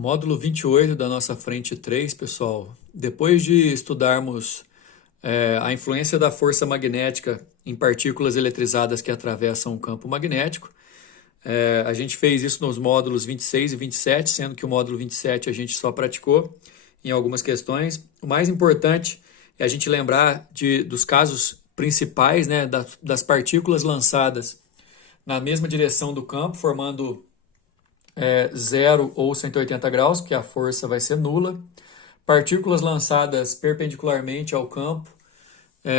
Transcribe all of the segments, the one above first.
Módulo 28 da nossa frente 3, pessoal. Depois de estudarmos a influência da força magnética em partículas eletrizadas que atravessam o campo magnético, a gente fez isso nos módulos 26 e 27, sendo que o módulo 27 a gente só praticou em algumas questões. O mais importante é a gente lembrar dos casos principais, né, das partículas lançadas na mesma direção do campo, formando 0 ou 180 graus, que a força vai ser nula. Partículas lançadas perpendicularmente ao campo,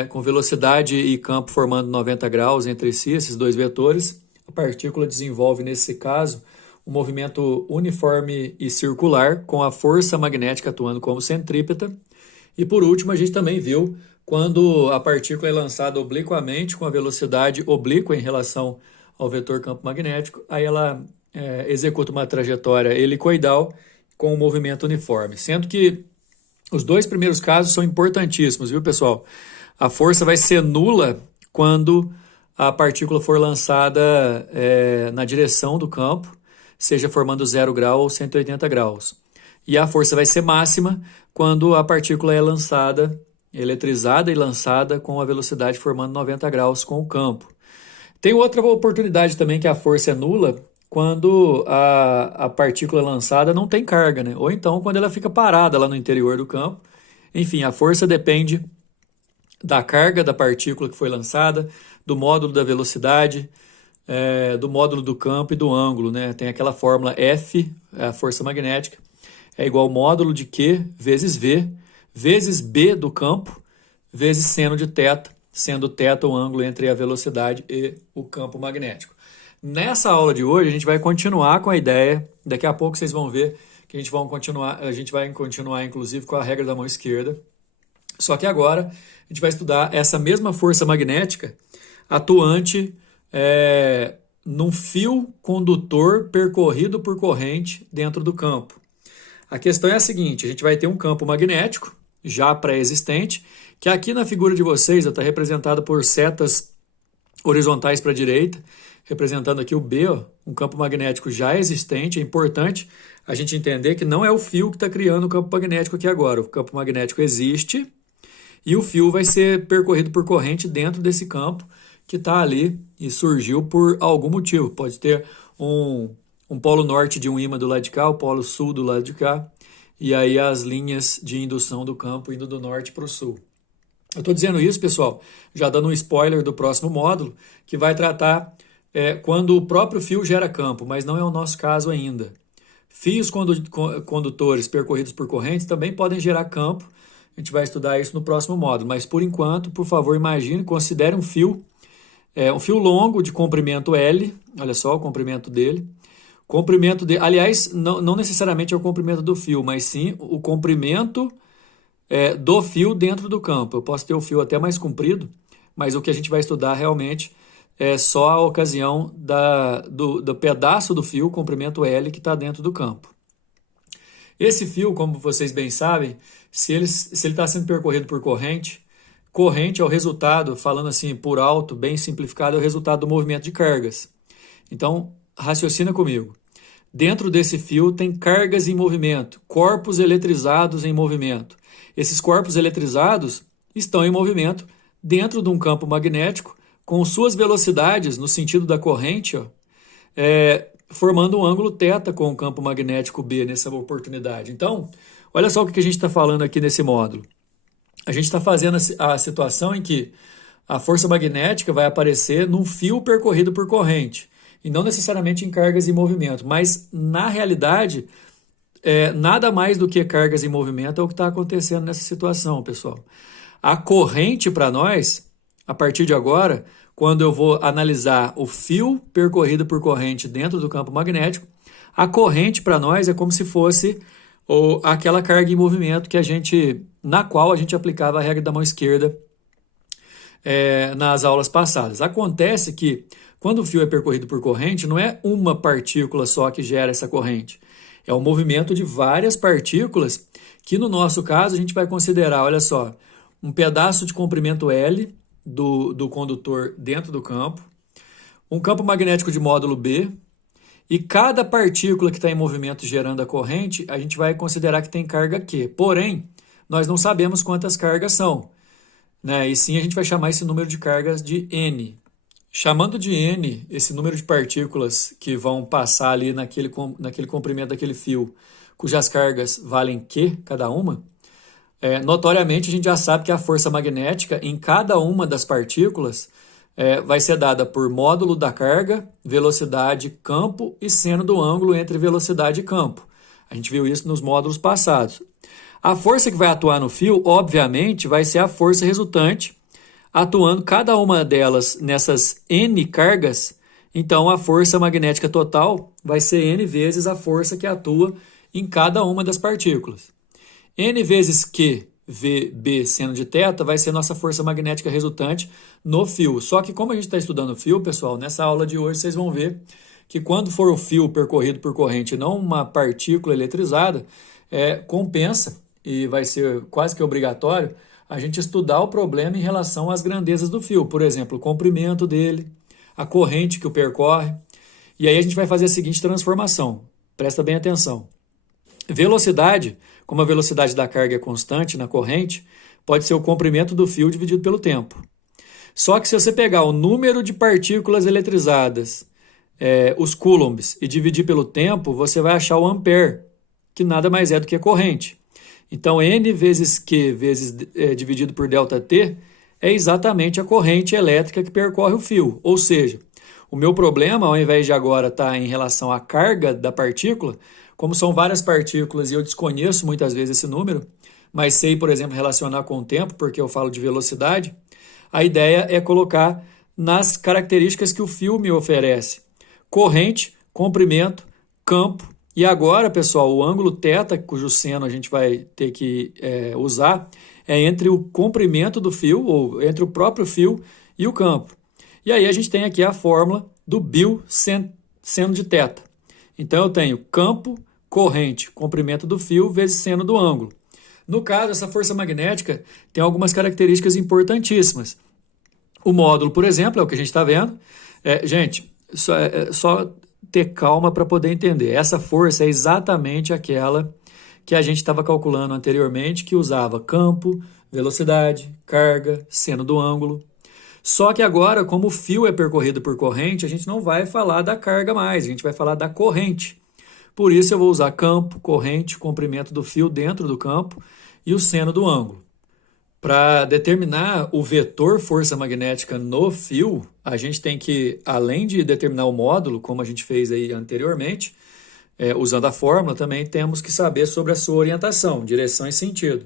com velocidade e campo formando 90 graus entre si, esses dois vetores. A partícula desenvolve, nesse caso, um movimento uniforme e circular, com a força magnética atuando como centrípeta. E por último, a gente também viu quando a partícula é lançada obliquamente, com a velocidade oblíqua em relação ao vetor campo magnético, aí ela executa uma trajetória helicoidal com um movimento uniforme. Sendo que os dois primeiros casos são importantíssimos, viu, pessoal? A força vai ser nula quando a partícula for lançada na direção do campo, seja formando 0 grau ou 180 graus. E a força vai ser máxima quando a partícula é lançada, eletrizada e lançada com a velocidade formando 90 graus com o campo. Tem outra oportunidade também que a força é nula quando a partícula lançada não tem carga, né? Ou então quando ela fica parada lá no interior do campo. Enfim, a força depende da carga da partícula que foi lançada, do módulo da velocidade, do módulo do campo e do ângulo, né? Tem aquela fórmula F, a força magnética, é igual ao módulo de Q vezes V, vezes B do campo, vezes seno de θ, sendo θ o ângulo entre a velocidade e o campo magnético. Nessa aula de hoje, a gente vai continuar com a ideia, daqui a pouco vocês vão ver que a gente vai continuar inclusive com a regra da mão esquerda, só que agora a gente vai estudar essa mesma força magnética atuante num fio condutor percorrido por corrente dentro do campo. A questão é a seguinte, a gente vai ter um campo magnético já pré-existente, que aqui na figura de vocês está representado por setas horizontais para a direita, representando aqui o B, um campo magnético já existente. É importante a gente entender que não é o fio que está criando o campo magnético aqui agora. O campo magnético existe e o fio vai ser percorrido por corrente dentro desse campo que está ali e surgiu por algum motivo. Pode ter um polo norte de um ímã do lado de cá, o polo sul do lado de cá, e aí as linhas de indução do campo indo do norte para o sul. Eu estou dizendo isso, pessoal, já dando um spoiler do próximo módulo, que vai tratar quando o próprio fio gera campo, mas não é o nosso caso ainda. Fios condutores percorridos por correntes também podem gerar campo. A gente vai estudar isso no próximo módulo, mas por enquanto, por favor, imagine, considere um fio longo de comprimento L, olha só o comprimento dele. Comprimento dele, aliás, não necessariamente é o comprimento do fio, mas sim o comprimento do fio dentro do campo. Eu posso ter o fio até mais comprido, mas o que a gente vai estudar realmente é só a ocasião do pedaço do fio, comprimento L, que está dentro do campo. Esse fio, como vocês bem sabem, se ele está sendo percorrido por corrente é o resultado, falando assim por alto, bem simplificado, é o resultado do movimento de cargas. Então, raciocina comigo. Dentro desse fio tem cargas em movimento, corpos eletrizados em movimento. Esses corpos eletrizados estão em movimento dentro de um campo magnético com suas velocidades no sentido da corrente, formando um ângulo θ com o campo magnético B nessa oportunidade. Então, olha só o que a gente está falando aqui nesse módulo. A gente está fazendo a situação em que a força magnética vai aparecer num fio percorrido por corrente, e não necessariamente em cargas em movimento, mas na realidade, nada mais do que cargas em movimento é o que está acontecendo nessa situação, pessoal. A corrente para nós, a partir de agora, quando eu vou analisar o fio percorrido por corrente dentro do campo magnético, a corrente para nós é como se fosse aquela carga em movimento na qual a gente aplicava a regra da mão esquerda nas aulas passadas. Acontece que quando o fio é percorrido por corrente, não é uma partícula só que gera essa corrente. É um movimento de várias partículas que, no nosso caso, a gente vai considerar, olha só, um pedaço de comprimento L do condutor dentro do campo, um campo magnético de módulo B E cada partícula que está em movimento gerando a corrente, a gente vai considerar que tem carga Q. Porém, nós não sabemos quantas cargas são, né? E sim a gente vai chamar esse número de cargas de N. Chamando de N esse número de partículas que vão passar ali naquele comprimento daquele fio, cujas cargas valem Q cada uma, notoriamente a gente já sabe que a força magnética em cada uma das partículas vai ser dada por módulo da carga, velocidade, campo e seno do ângulo entre velocidade e campo. A gente viu isso nos módulos passados. A força que vai atuar no fio, obviamente, vai ser a força resultante, atuando cada uma delas nessas N cargas. Então, a força magnética total vai ser N vezes a força que atua em cada uma das partículas. N vezes Q VB seno de θ vai ser nossa força magnética resultante no fio. Só que como a gente está estudando fio, pessoal, nessa aula de hoje vocês vão ver que quando for o fio percorrido por corrente, não uma partícula eletrizada, compensa e vai ser quase que obrigatório a gente estudar o problema em relação às grandezas do fio. Por exemplo, o comprimento dele, a corrente que o percorre. E aí a gente vai fazer a seguinte transformação. Presta bem atenção. Velocidade, como a velocidade da carga é constante na corrente, pode ser o comprimento do fio dividido pelo tempo. Só que se você pegar o número de partículas eletrizadas, os coulombs, e dividir pelo tempo, você vai achar o ampere, que nada mais é do que a corrente. Então, N vezes Q dividido por ΔT é exatamente a corrente elétrica que percorre o fio. Ou seja, o meu problema, ao invés de agora estar em relação à carga da partícula, como são várias partículas e eu desconheço muitas vezes esse número, mas sei, por exemplo, relacionar com o tempo, porque eu falo de velocidade, a ideia é colocar nas características que o fio me oferece. Corrente, comprimento, campo. E agora, pessoal, o ângulo θ, cujo seno a gente vai ter que usar, é entre o comprimento do fio, ou entre o próprio fio e o campo. E aí a gente tem aqui a fórmula do Biot seno de θ. Então eu tenho campo, corrente, comprimento do fio, vezes seno do ângulo. No caso, essa força magnética tem algumas características importantíssimas. O módulo, por exemplo, é o que a gente está vendo. Gente, só ter calma para poder entender. Essa força é exatamente aquela que a gente estava calculando anteriormente, que usava campo, velocidade, carga, seno do ângulo. Só que agora, como o fio é percorrido por corrente, a gente não vai falar da carga mais, a gente vai falar da corrente. Por isso eu vou usar campo, corrente, comprimento do fio dentro do campo e o seno do ângulo. Para determinar o vetor força magnética no fio, a gente tem que, além de determinar o módulo, como a gente fez aí anteriormente, usando a fórmula, também temos que saber sobre a sua orientação, direção e sentido.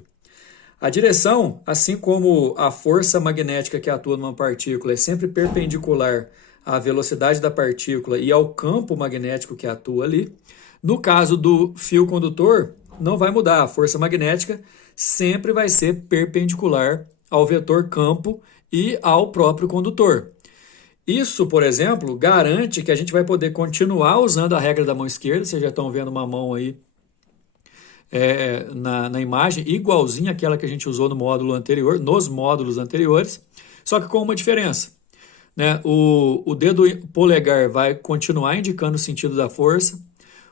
A direção, assim como a força magnética que atua numa partícula é sempre perpendicular à velocidade da partícula e ao campo magnético que atua ali, no caso do fio condutor, não vai mudar. A força magnética sempre vai ser perpendicular ao vetor campo e ao próprio condutor. Isso, por exemplo, garante que a gente vai poder continuar usando a regra da mão esquerda. Vocês já estão vendo uma mão aí na imagem, igualzinha àquela que a gente usou no módulo anterior, nos módulos anteriores, só que com uma diferença. Né? O dedo polegar vai continuar indicando o sentido da força,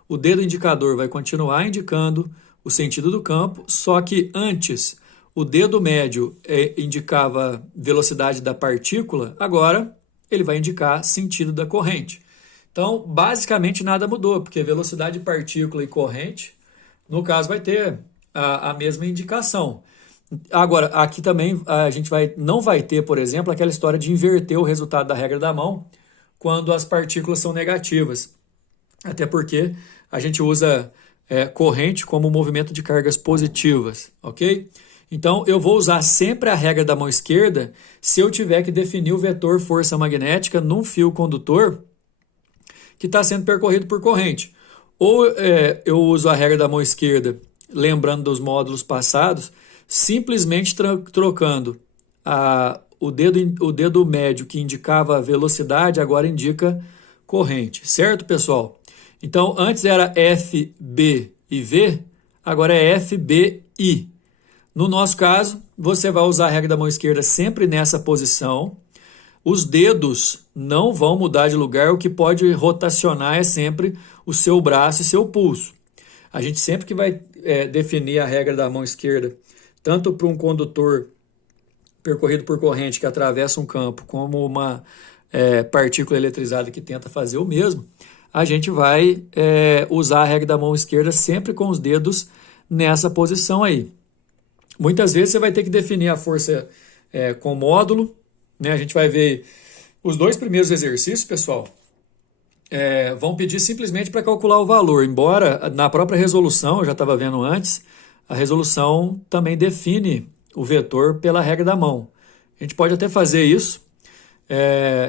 o dedo indicador vai continuar indicando o sentido do campo, só que antes o dedo médio indicava velocidade da partícula, agora ele vai indicar sentido da corrente. Então, basicamente nada mudou, porque velocidade de partícula e corrente, no caso, vai ter a mesma indicação. Agora, aqui também a gente não vai ter, por exemplo, aquela história de inverter o resultado da regra da mão quando as partículas são negativas. Até porque a gente usa corrente como movimento de cargas positivas, ok? Então, eu vou usar sempre a regra da mão esquerda se eu tiver que definir o vetor força magnética num fio condutor que está sendo percorrido por corrente. Ou eu uso a regra da mão esquerda, lembrando dos módulos passados, simplesmente trocando o dedo médio que indicava a velocidade, agora indica corrente, certo, pessoal? Então, antes era FB e V, agora é FBI. No nosso caso, você vai usar a regra da mão esquerda sempre nessa posição. Os dedos não vão mudar de lugar, o que pode rotacionar é sempre o seu braço e seu pulso. A gente sempre que vai definir a regra da mão esquerda, tanto para um condutor percorrido por corrente que atravessa um campo, como uma partícula eletrizada que tenta fazer o mesmo, a gente vai usar a regra da mão esquerda sempre com os dedos nessa posição aí. Muitas vezes você vai ter que definir a força com módulo, né? A gente vai ver os dois primeiros exercícios, pessoal, vão pedir simplesmente para calcular o valor, embora na própria resolução, eu já estava vendo antes, a resolução também define o vetor pela regra da mão. A gente pode até fazer isso.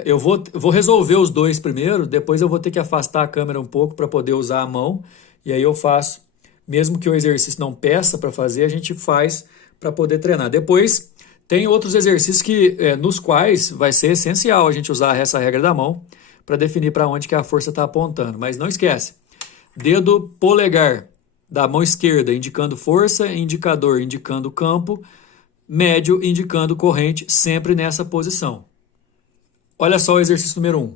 Eu vou resolver os dois primeiro, depois eu vou ter que afastar a câmera um pouco para poder usar a mão, e aí eu faço, mesmo que o exercício não peça para fazer, a gente faz para poder treinar. Depois tem outros exercícios nos quais vai ser essencial a gente usar essa regra da mão para definir para onde que a força está apontando. Mas não esquece, dedo polegar da mão esquerda indicando força, indicador indicando campo, médio indicando corrente, sempre nessa posição. Olha só o exercício número 1.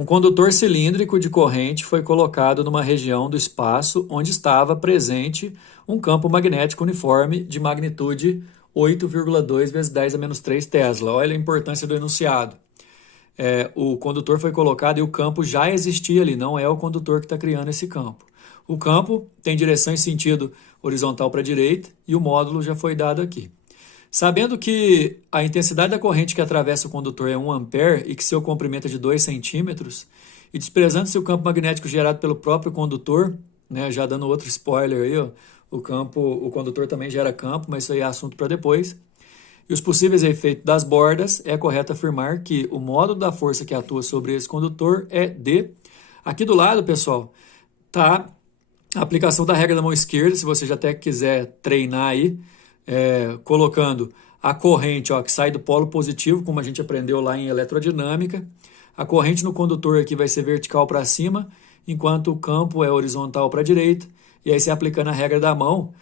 Um condutor cilíndrico de corrente foi colocado numa região do espaço onde estava presente um campo magnético uniforme de magnitude 8,2 vezes 10 a menos 3 Tesla. Olha a importância do enunciado. O condutor foi colocado e o campo já existia ali, não é o condutor que está criando esse campo. O campo tem direção e sentido horizontal para a direita e o módulo já foi dado aqui. Sabendo que a intensidade da corrente que atravessa o condutor é 1 ampere e que seu comprimento é de 2 centímetros, e desprezando-se o campo magnético gerado pelo próprio condutor, né, já dando outro spoiler aí, ó, o condutor também gera campo, mas isso aí é assunto para depois, e os possíveis efeitos das bordas, é correto afirmar que o módulo da força que atua sobre esse condutor é D. Aqui do lado, pessoal, tá a aplicação da regra da mão esquerda, se você já até quiser treinar aí, colocando a corrente que sai do polo positivo, como a gente aprendeu lá em eletrodinâmica. A corrente no condutor aqui vai ser vertical para cima, enquanto o campo é horizontal para a direita. E aí você aplicando a regra da mão,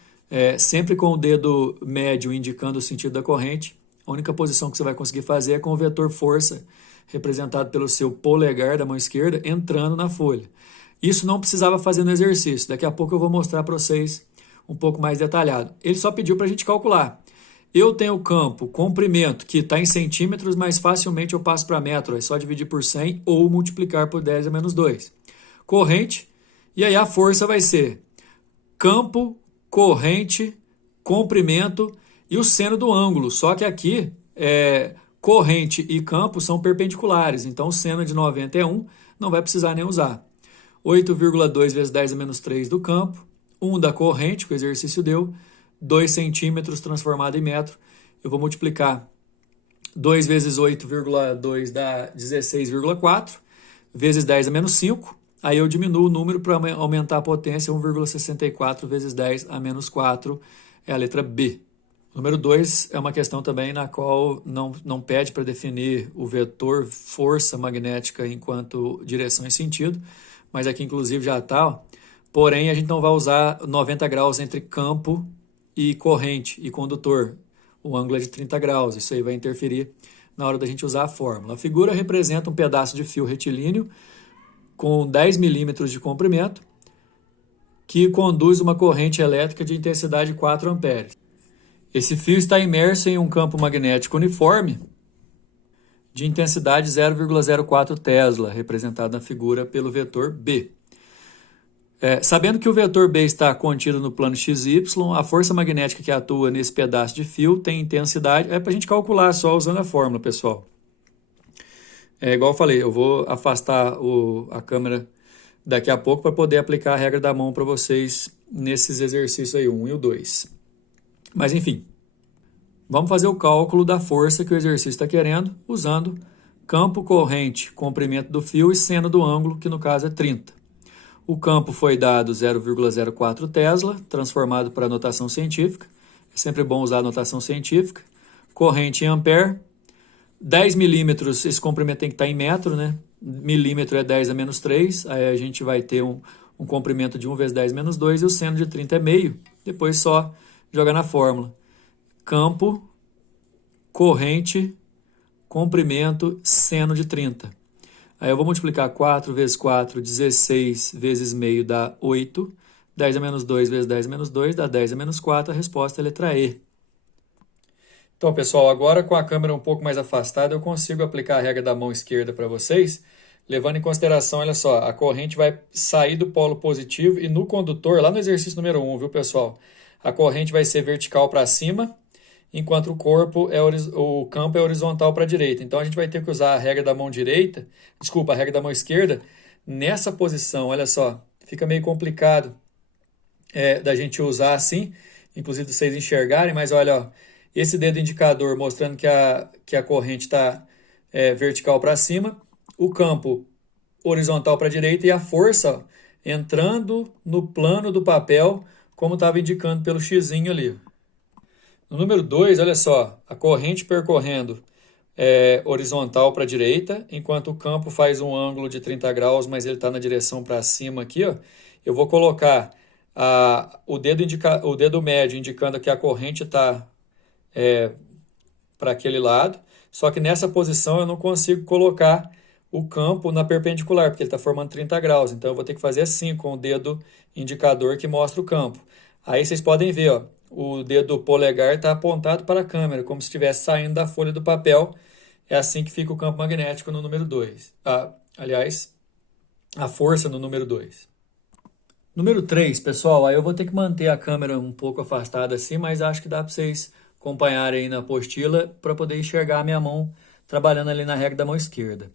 sempre com o dedo médio indicando o sentido da corrente, a única posição que você vai conseguir fazer é com o vetor força, representado pelo seu polegar da mão esquerda, entrando na folha. Isso não precisava fazer no exercício. Daqui a pouco eu vou mostrar para vocês um pouco mais detalhado. Ele só pediu para a gente calcular. Eu tenho o campo, comprimento, que está em centímetros, mas facilmente eu passo para metro. É só dividir por 100 ou multiplicar por 10 a menos 2. Corrente, e aí a força vai ser campo, corrente, comprimento e o seno do ângulo. Só que aqui, corrente e campo são perpendiculares, então o seno de 91 não vai precisar nem usar. 8,2 vezes 10 a menos 3 do campo, 1 da corrente, que o exercício deu, 2 centímetros transformado em metro. Eu vou multiplicar 2 vezes 8,2 dá 16,4, vezes 10 a menos 5. Aí eu diminuo o número para aumentar a potência, 1,64 vezes 10 a menos 4 é a letra B. Número 2 é uma questão também na qual não pede para definir o vetor força magnética enquanto direção e sentido, mas aqui inclusive já está. Porém, a gente não vai usar 90 graus entre campo e corrente e condutor. O ângulo é de 30 graus, isso aí vai interferir na hora da gente usar a fórmula. A figura representa um pedaço de fio retilíneo com 10 milímetros de comprimento que conduz uma corrente elétrica de intensidade 4 amperes. Esse fio está imerso em um campo magnético uniforme de intensidade 0,04 Tesla, representado na figura pelo vetor B. Sabendo que o vetor B está contido no plano XY, a força magnética que atua nesse pedaço de fio tem intensidade, para a gente calcular só usando a fórmula, pessoal. Igual eu falei, eu vou afastar a câmera daqui a pouco para poder aplicar a regra da mão para vocês nesses exercícios aí, 1 e o 2. Mas enfim, vamos fazer o cálculo da força que o exercício está querendo, usando campo, corrente, comprimento do fio e seno do ângulo, que no caso é 30. O campo foi dado 0,04 Tesla, transformado para a notação científica. É sempre bom usar a notação científica. Corrente em ampere. 10 milímetros, esse comprimento tem que estar em metro, né? Milímetro é 10 a menos 3. Aí a gente vai ter um comprimento de 1 vezes 10 menos 2 e o seno de 30 é meio. Depois só joga na fórmula. Campo, corrente, comprimento seno de 30. Aí eu vou multiplicar 4 vezes 4, 16 vezes meio dá 8. 10 a menos 2 vezes 10 a menos 2 dá 10 a menos 4. A resposta é a letra E. Então, pessoal, agora com a câmera um pouco mais afastada, eu consigo aplicar a regra da mão esquerda para vocês, levando em consideração, olha só, a corrente vai sair do polo positivo e no condutor, lá no exercício número 1, viu, pessoal? A corrente vai ser vertical para cima, enquanto o campo é horizontal para a direita. Então, a gente vai ter que usar a regra da mão direita, desculpa, a regra da mão esquerda, nessa posição, olha só, fica meio complicado da gente usar assim, inclusive vocês enxergarem, mas olha, ó, esse dedo indicador mostrando que a corrente está vertical para cima, o campo horizontal para a direita e a força ó, entrando no plano do papel, como estava indicando pelo xizinho ali. No número 2, olha só, a corrente percorrendo horizontal para a direita, enquanto o campo faz um ângulo de 30 graus, mas ele está na direção para cima aqui. Ó, eu vou colocar o dedo médio indicando que a corrente está para aquele lado, só que nessa posição eu não consigo colocar o campo na perpendicular, porque ele está formando 30 graus, então eu vou ter que fazer assim com o dedo indicador que mostra o campo. Aí vocês podem ver, ó, o dedo polegar está apontado para a câmera, como se estivesse saindo da folha do papel. É assim que fica o campo magnético no número 2. Aliás, a força no número 2. Número 3, pessoal, aí eu vou ter que manter a câmera um pouco afastada assim, mas acho que dá para vocês acompanharem aí na apostila para poder enxergar a minha mão trabalhando ali na regra da mão esquerda.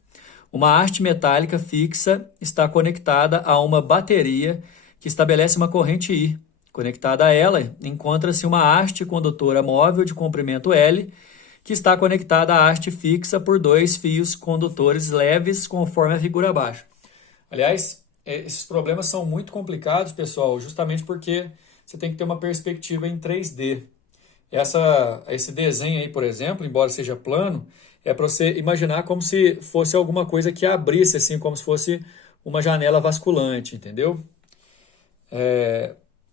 Uma haste metálica fixa está conectada a uma bateria que estabelece uma corrente I. Conectada a ela, encontra-se uma haste condutora móvel de comprimento L, que está conectada à haste fixa por 2 fios condutores leves, conforme a figura abaixo. Aliás, esses problemas são muito complicados, pessoal, justamente porque você tem que ter uma perspectiva em 3D. Esse desenho aí, por exemplo, embora seja plano, é para você imaginar como se fosse alguma coisa que abrisse, assim, como se fosse uma janela vasculante, entendeu?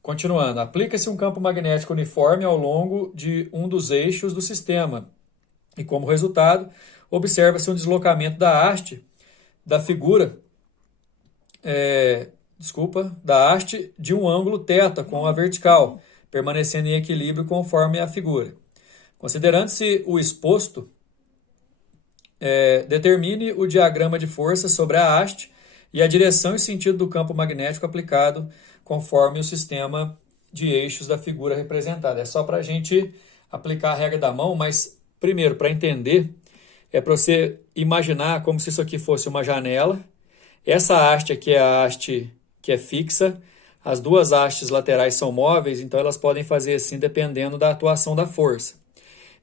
Continuando, aplica-se um campo magnético uniforme ao longo de um dos eixos do sistema e, como resultado, observa-se um deslocamento da haste da figura, da haste de um ângulo θ com a vertical, permanecendo em equilíbrio conforme a figura. Considerando-se o exposto, determine o diagrama de força sobre a haste e a direção e sentido do campo magnético aplicado conforme o sistema de eixos da figura representada. É só para a gente aplicar a regra da mão, mas primeiro, para entender, é para você imaginar como se isso aqui fosse uma janela. Essa haste aqui é a haste que é fixa, as duas hastes laterais são móveis, então elas podem fazer assim dependendo da atuação da força.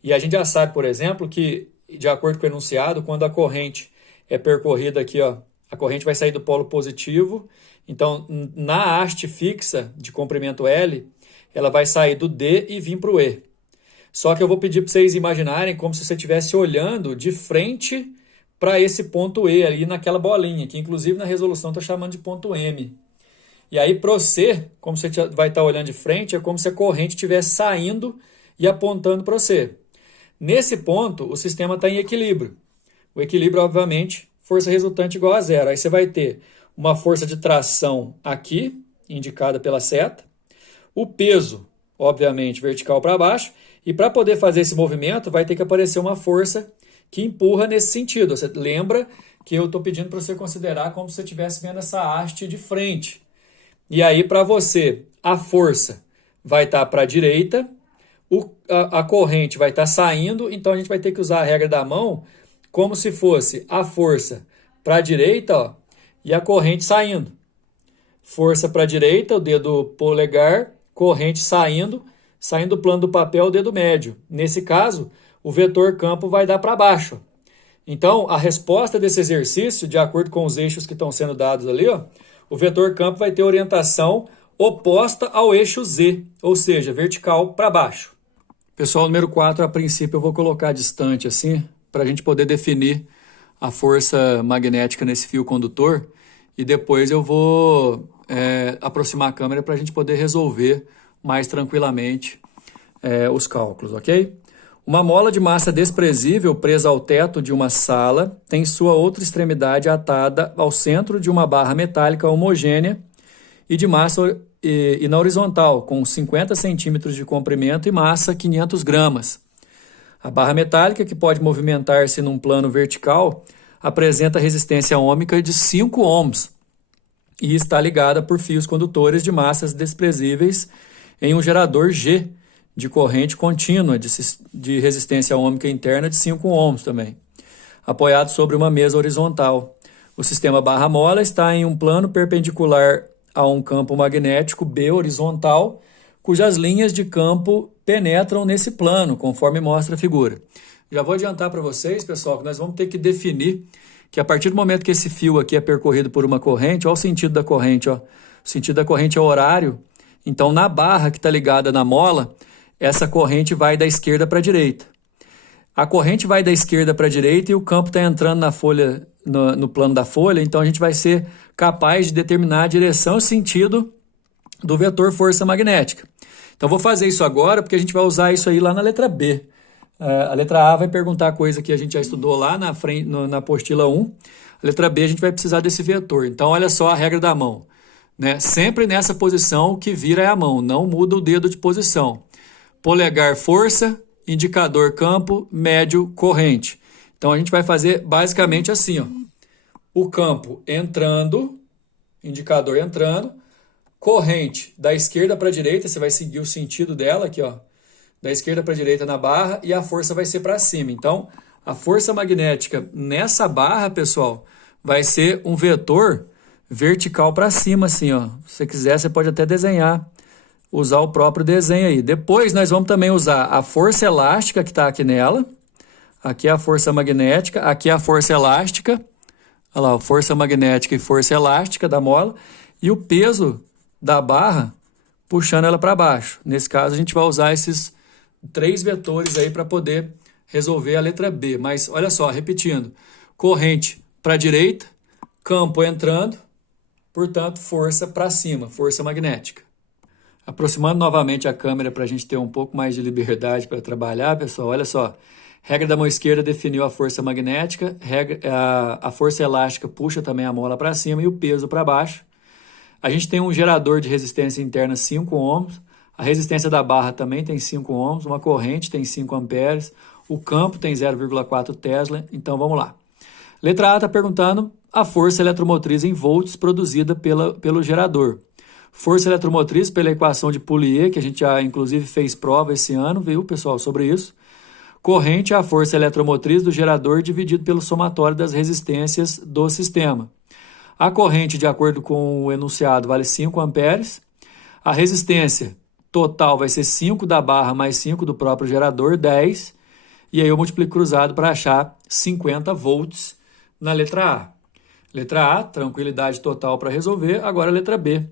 E a gente já sabe, por exemplo, que de acordo com o enunciado, quando a corrente é percorrida aqui, ó, a corrente vai sair do polo positivo. Então, na haste fixa de comprimento L, ela vai sair do D e vir para o E. Só que eu vou pedir para vocês imaginarem como se você estivesse olhando de frente para esse ponto E ali naquela bolinha, que inclusive na resolução está chamando de ponto M. E aí, para você, como você vai estar olhando de frente, é como se a corrente estivesse saindo e apontando para você. Nesse ponto, o sistema está em equilíbrio. O equilíbrio, obviamente, força resultante igual a zero. Aí você vai ter uma força de tração aqui, indicada pela seta. O peso, obviamente, vertical para baixo. E para poder fazer esse movimento, vai ter que aparecer uma força que empurra nesse sentido. Você lembra que eu estou pedindo para você considerar como se você estivesse vendo essa haste de frente. E aí, para você, a força vai estar para a direita, a corrente vai estar saindo, então a gente vai ter que usar a regra da mão como se fosse a força para a direita, ó, e a corrente saindo. Força para a direita, o dedo polegar, corrente saindo do plano do papel, o dedo médio. Nesse caso, o vetor campo vai dar para baixo. Então, a resposta desse exercício, de acordo com os eixos que estão sendo dados ali, ó, o vetor campo vai ter orientação oposta ao eixo Z, ou seja, vertical para baixo. Pessoal, número 4, a princípio eu vou colocar distante assim, para a gente poder definir a força magnética nesse fio condutor e depois eu vou aproximar a câmera para a gente poder resolver mais tranquilamente os cálculos, ok? Uma mola de massa desprezível presa ao teto de uma sala tem sua outra extremidade atada ao centro de uma barra metálica homogênea e de massa e na horizontal, com 50 centímetros de comprimento e massa 500 gramas. A barra metálica, que pode movimentar-se num plano vertical, apresenta resistência ohmica de 5 ohms e está ligada por fios condutores de massas desprezíveis em um gerador G, de corrente contínua de resistência ohmica interna de 5 ohms também, apoiado sobre uma mesa horizontal. O sistema barra-mola está em um plano perpendicular a um campo magnético B horizontal, cujas linhas de campo penetram nesse plano, conforme mostra a figura. Já vou adiantar para vocês, pessoal, que nós vamos ter que definir que a partir do momento que esse fio aqui é percorrido por uma corrente, olha o sentido da corrente, ó. O sentido da corrente é horário, então na barra que está ligada na mola, essa corrente vai da esquerda para a direita. A corrente vai da esquerda para a direita e o campo está entrando na folha, no plano da folha, então a gente vai ser capaz de determinar a direção e sentido do vetor força magnética. Então vou fazer isso agora porque a gente vai usar isso aí lá na letra B. A letra A vai perguntar coisa que a gente já estudou lá na frente, na apostila 1. A letra B a gente vai precisar desse vetor. Então olha só a regra da mão, né? Sempre nessa posição o que vira é a mão, não muda o dedo de posição. Polegar força, indicador campo, médio corrente. Então a gente vai fazer basicamente assim, ó. O campo entrando, indicador entrando, corrente da esquerda para a direita, você vai seguir o sentido dela aqui, ó, da esquerda para a direita na barra e a força vai ser para cima. Então a força magnética nessa barra, pessoal, vai ser um vetor vertical para cima, assim, ó. Se você quiser, você pode até desenhar, usar o próprio desenho aí. Depois nós vamos também usar a força elástica que está aqui nela. Aqui é a força magnética, aqui é a força elástica. Olha lá, força magnética e força elástica da mola. E o peso da barra puxando ela para baixo. Nesse caso a gente vai usar esses 3 vetores aí para poder resolver a letra B. Mas olha só, repetindo. Corrente para a direita, campo entrando, portanto força para cima, força magnética. Aproximando novamente a câmera para a gente ter um pouco mais de liberdade para trabalhar, pessoal, olha só. Regra da mão esquerda definiu a força magnética, a força elástica puxa também a mola para cima e o peso para baixo. A gente tem um gerador de resistência interna 5 ohms, a resistência da barra também tem 5 ohms, uma corrente tem 5 amperes, o campo tem 0,4 Tesla, então vamos lá. Letra A está perguntando a força eletromotriz em volts produzida pelo gerador. Força eletromotriz pela equação de Poulier, que a gente já inclusive fez prova esse ano, viu, pessoal, sobre isso. Corrente é a força eletromotriz do gerador dividido pelo somatório das resistências do sistema. A corrente, de acordo com o enunciado, vale 5 amperes. A resistência total vai ser 5 da barra mais 5 do próprio gerador, 10. E aí eu multiplico cruzado para achar 50 volts na letra A. Letra A, tranquilidade total para resolver. Agora a letra B.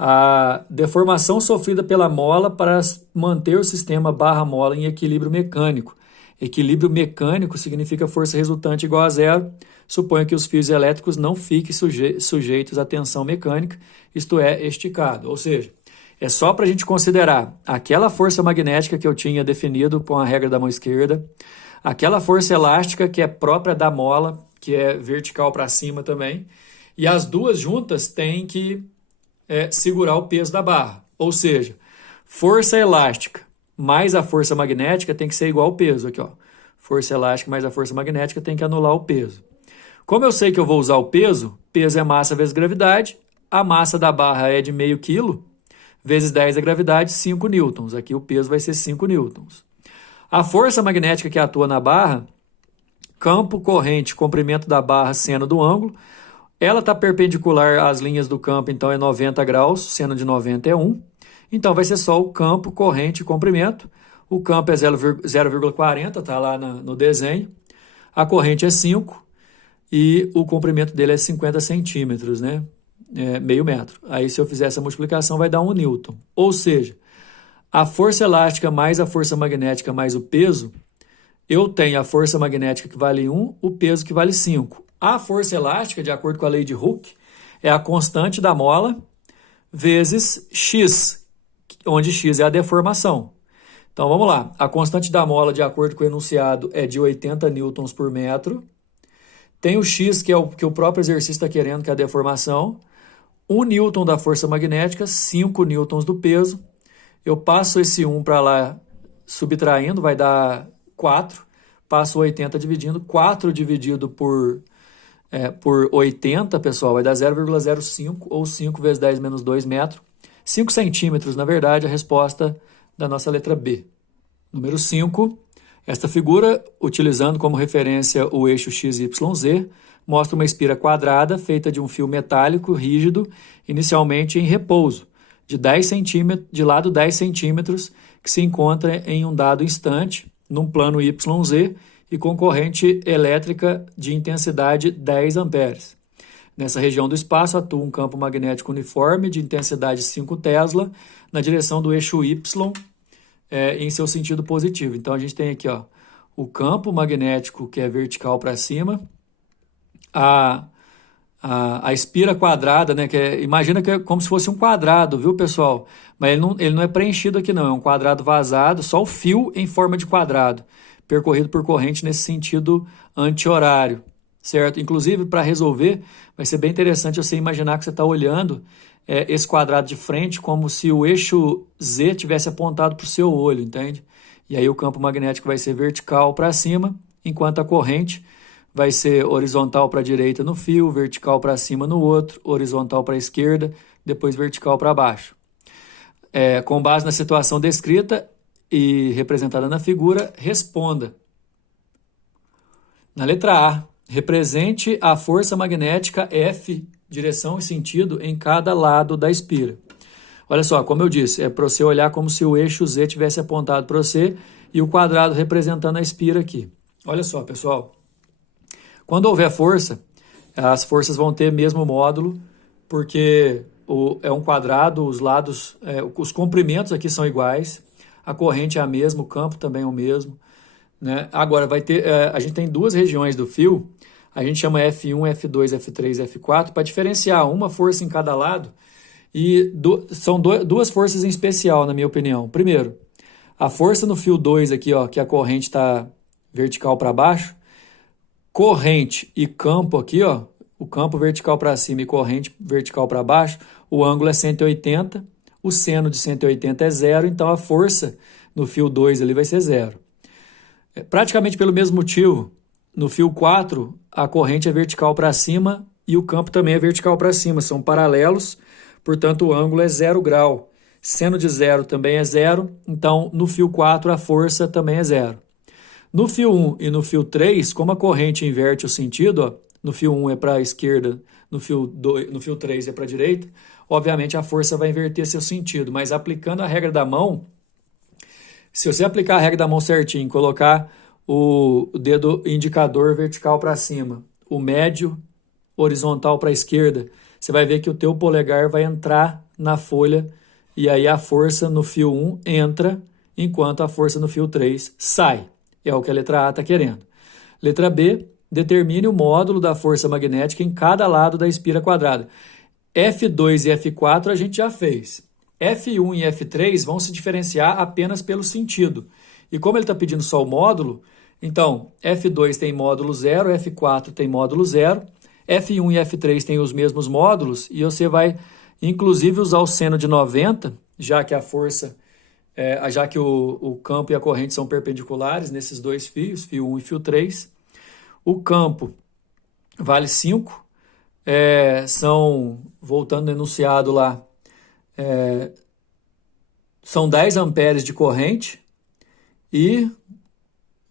A deformação sofrida pela mola para manter o sistema barra-mola em equilíbrio mecânico. Equilíbrio mecânico significa força resultante igual a zero. Suponha que os fios elétricos não fiquem sujeitos à tensão mecânica, isto é, esticado. Ou seja, é só para a gente considerar aquela força magnética que eu tinha definido com a regra da mão esquerda, aquela força elástica que é própria da mola, que é vertical para cima também, e as duas juntas têm que segurar o peso da barra. Ou seja, força elástica mais a força magnética tem que ser igual ao peso. Aqui, ó. Força elástica mais a força magnética tem que anular o peso. Como eu sei que eu vou usar o peso é massa vezes gravidade, a massa da barra é de meio quilo, vezes 10 é gravidade, 5 newtons. Aqui o peso vai ser 5 newtons. A força magnética que atua na barra, campo, corrente, comprimento da barra, seno do ângulo, ela está perpendicular às linhas do campo, então é 90 graus, seno de 90 é 1. Então vai ser só o campo, corrente e comprimento. O campo é 0,40, está lá no desenho. A corrente é 5 e o comprimento dele é 50 centímetros, né? Meio metro. Aí se eu fizer essa multiplicação vai dar 1 newton. Ou seja, a força elástica mais a força magnética mais o peso, eu tenho a força magnética que vale 1, o peso que vale 5. A força elástica, de acordo com a lei de Hooke, é a constante da mola vezes x, onde x é a deformação. Então vamos lá. A constante da mola, de acordo com o enunciado, é de 80 newtons por metro. Tem o X, que é o que o próprio exercício está querendo, que é a deformação. 1 newton da força magnética, 5 newtons do peso. Eu passo esse 1 para lá, subtraindo, vai dar 4. Passo 80 dividindo. 4 dividido por 80, pessoal, vai dar 0,05 ou 5 vezes 10 menos 2 metros. 5 centímetros, na verdade, a resposta da nossa letra B. Número 5. Esta figura, utilizando como referência o eixo XYZ, mostra uma espira quadrada feita de um fio metálico rígido, inicialmente em repouso, de lado 10 centímetros, que se encontra em um dado instante, num plano YZ, e com corrente elétrica de intensidade 10 amperes. Nessa região do espaço atua um campo magnético uniforme de intensidade 5 Tesla na direção do eixo Y em seu sentido positivo. Então a gente tem aqui o campo magnético que é vertical para cima, a espira quadrada, né, imagina que é como se fosse um quadrado, viu, pessoal? Mas ele não é preenchido aqui não, é um quadrado vazado, só o fio em forma de quadrado, percorrido por corrente nesse sentido anti-horário, certo? Inclusive, para resolver, vai ser bem interessante você imaginar que você está olhando esse quadrado de frente como se o eixo Z tivesse apontado para o seu olho, entende? E aí o campo magnético vai ser vertical para cima, enquanto a corrente vai ser horizontal para a direita no fio, vertical para cima no outro, horizontal para a esquerda, depois vertical para baixo. Com base na situação descrita e representada na figura, responda. Na letra A, represente a força magnética F, direção e sentido, em cada lado da espira. Olha só, como eu disse, é para você olhar como se o eixo Z tivesse apontado para você e o quadrado representando a espira aqui. Olha só, pessoal. Quando houver força, as forças vão ter mesmo módulo, porque é um quadrado, os lados, os comprimentos aqui são iguais, a corrente é a mesma, o campo também é o mesmo, né? Agora, a gente tem duas regiões do fio, a gente chama F1, F2, F3, F4, para diferenciar uma força em cada lado, e são duas forças em especial, na minha opinião. Primeiro, a força no fio 2 aqui, que a corrente está vertical para baixo, corrente e campo aqui, o campo vertical para cima e corrente vertical para baixo, o ângulo é 180, o seno de 180 é zero, então a força no fio 2 ali vai ser zero. Praticamente pelo mesmo motivo, no fio 4, a corrente é vertical para cima e o campo também é vertical para cima, são paralelos, portanto o ângulo é 0 grau. Seno de zero também é zero, então no fio 4 a força também é zero. No fio 1 e no fio 3, como a corrente inverte o sentido, no fio 1 é para a esquerda, no fio 3 é para a direita, obviamente a força vai inverter seu sentido, mas aplicando a regra da mão, se você aplicar a regra da mão certinho, colocar o dedo indicador vertical para cima, o médio horizontal para a esquerda, você vai ver que o teu polegar vai entrar na folha e aí a força no fio 1 entra, enquanto a força no fio 3 sai. É o que a letra A está querendo. Letra B, determine o módulo da força magnética em cada lado da espira quadrada. F2 e F4 a gente já fez. F1 e F3 vão se diferenciar apenas pelo sentido. E como ele está pedindo só o módulo, então F2 tem módulo 0, F4 tem módulo 0, F1 e F3 têm os mesmos módulos e você vai, inclusive, usar o seno de 90, já que a força, já que o campo e a corrente são perpendiculares nesses dois fios, fio 1 e fio 3. O campo vale 5, voltando no enunciado lá, são 10 amperes de corrente e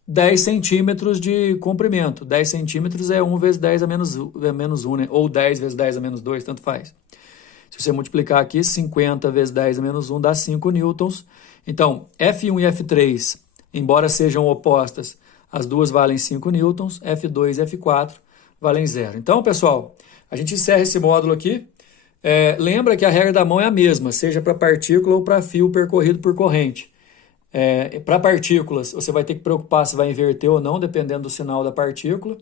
10 centímetros de comprimento. 10 centímetros é 1 vezes 10 a menos 1, né? Ou 10 vezes 10 a menos 2, tanto faz. Se você multiplicar aqui, 50 vezes 10 a menos 1 dá 5 newtons. Então, F1 e F3, embora sejam opostas, as duas valem 5 newtons, F2 e F4 valem 0. Então, pessoal, a gente encerra esse módulo aqui. Lembra que a regra da mão é a mesma, seja para partícula ou para fio percorrido por corrente. Para partículas, você vai ter que preocupar se vai inverter ou não, dependendo do sinal da partícula.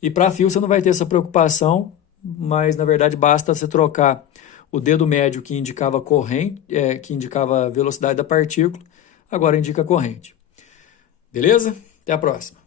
E para fio, você não vai ter essa preocupação, mas, na verdade, basta você trocar o dedo médio que indicava corrente, que indicava a velocidade da partícula, agora indica corrente. Beleza? Até a próxima.